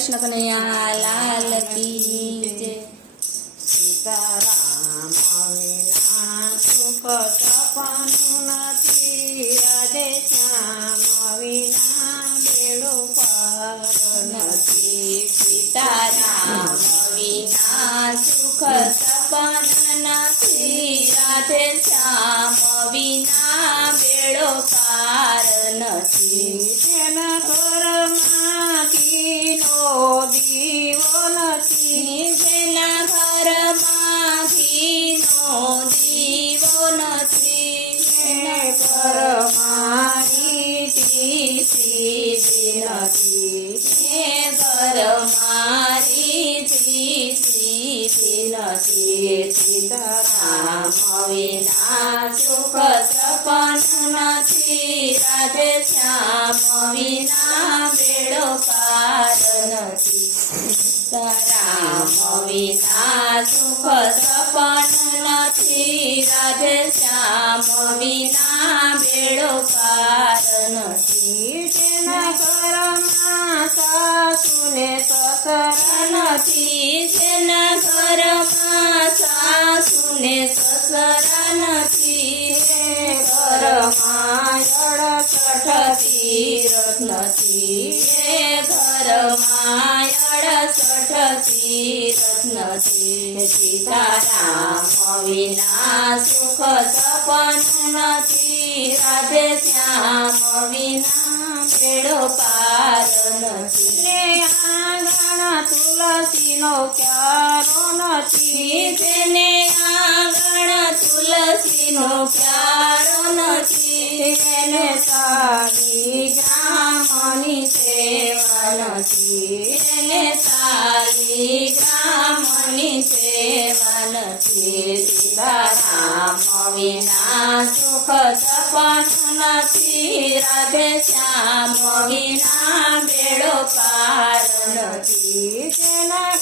કૃષ્ણ કનૈયા લાલ કી જય. સીતારામ વિના સુખ સપનું નથી, રાધે શ્યામ વિના બેડો પાર નથી. સીતારામ વિના સુખ સપન નથી, રાધે શ્યામ વિના બેડો પાર નથી. જેના ઘરમાં ઘીનો દીવો નથી, જેના ઘરમાં ઘીનો દીવો નથી, જેને ઘરમાં રીતિ સીધી નથી, એ ઘરમાં રીતિ સીધી નથી. સીતારામ વિના સુખ સપન નથી, રાધે શ્યામ વિના બેડો પાર નથી. સીતારામ વિના સુખ સપન નથી, રાધે શ્યામ વિના બેડો પાર નથી. જેના ઘરમાં સાસુ ને સસરા નથી, જેના ઘરમાં સાસુ ને સસરા નથી, ઘરમાં 68 તીરથ નથી, એ ઘરમાં 68 તીરથ નથી. સીતારામ વિના સુખ સપન નથી, રાધે શ્યામ વિના બેડો પાર નથી. આંગણ તુલસીનો ક્યારો નથી, જેને આંગણ તુલસીનો પ્યારો નથી, એને સારી ગ્રામની સેવા નથી, એને સારી ગ્રામની સેવા નથી. સીતારામ વિના સુખ સપન નથી, રાધે શ્યામ વિના બેડો પાર નથી. જેના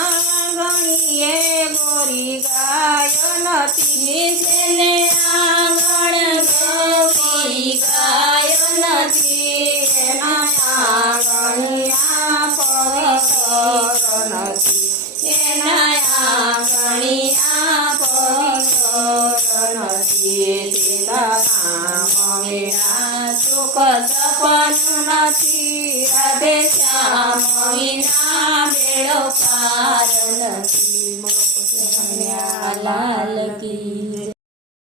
આંગણીએ ગોરી ગાય નથી, જેને આંગણ ગોરી ગાય નથી, એના આંગણિયા પવિત્ર નથી, એના આંગણિયા પવિત્ર નથી. સીતારામ વિના સુખ સપન નથી, રાધે શ્યામ વિના બેડો પાર નથી. લાલ કી